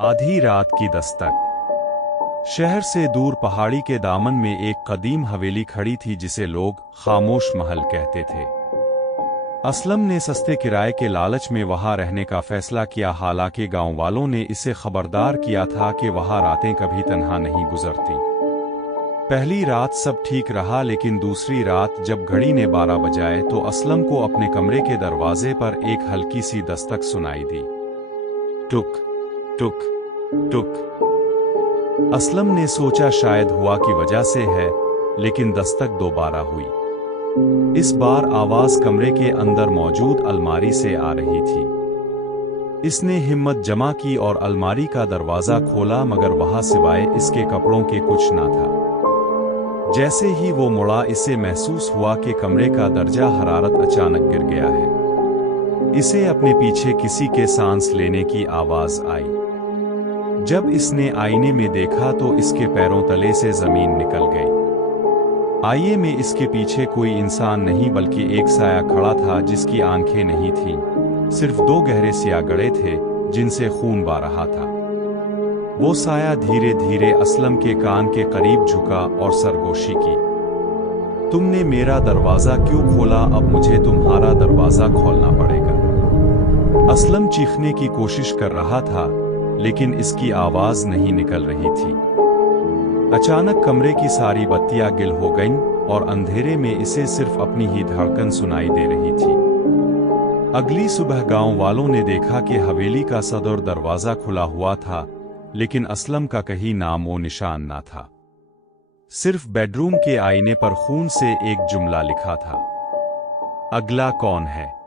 आधी रात की दस्तक। शहर से दूर पहाड़ी के दामन में एक कदीम हवेली खड़ी थी जिसे लोग खामोश महल कहते थे। असलम ने सस्ते किराए के लालच में वहां रहने का फैसला किया, हालांकि गांव वालों ने इसे खबरदार किया था कि वहां रातें कभी तन्हा नहीं गुजरती। पहली रात सब ठीक रहा, लेकिन दूसरी रात जब घड़ी ने 12 बजाए तो असलम को अपने कमरे के दरवाजे पर एक हल्की सी दस्तक सुनाई दी। टुक टुक टुक। असलम ने सोचा शायद हुआ की वजह से है, लेकिन दस्तक दोबारा हुई। इस बार आवाज कमरे के अंदर मौजूद अलमारी से आ रही थी। इसने हिम्मत जमा की और अलमारी का दरवाजा खोला, मगर वहां सिवाय इसके कपड़ों के कुछ ना था। जैसे ही वो मुड़ा, इसे महसूस हुआ कि कमरे का दर्जा हरारत अचानक गिर गया है। इसे अपने पीछे किसी के सांस लेने की आवाज आई। जब इसने आईने में देखा तो इसके पैरों तले से जमीन निकल गई। आईने में इसके पीछे कोई इंसान नहीं बल्कि एक साया खड़ा था जिसकी आंखें नहीं थीं, सिर्फ 2 गहरे सियाह गड़े थे जिनसे खून बह रहा था। वो साया धीरे धीरे असलम के कान के करीब झुका और सरगोशी की। तुमने मेरा दरवाजा क्यों खोला? अब मुझे तुम्हारा दरवाजा खोलना पड़ेगा। असलम चीखने की कोशिश कर रहा था, लेकिन इसकी आवाज नहीं निकल रही थी। अचानक कमरे की सारी बत्तियां गिल हो गईं और अंधेरे में इसे सिर्फ अपनी ही धड़कन सुनाई दे रही थी। अगली सुबह गांव वालों ने देखा कि हवेली का सदर दरवाजा खुला हुआ था, लेकिन असलम का कहीं नाम व निशान ना था। सिर्फ बेडरूम के आईने पर खून से एक जुमला लिखा था, अगला कौन है?